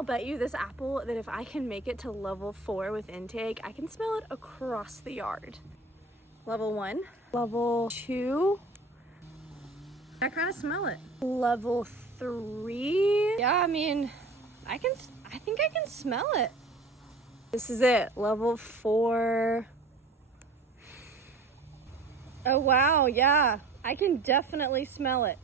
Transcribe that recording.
I'll bet you this apple that if I can make it to level 4 with intake, I can smell it across the yard. Level 1, level 2. I kind of smell it. Level 3. Yeah, I mean, I think I can smell it. This is it, level 4. Oh wow, yeah, I can definitely smell it.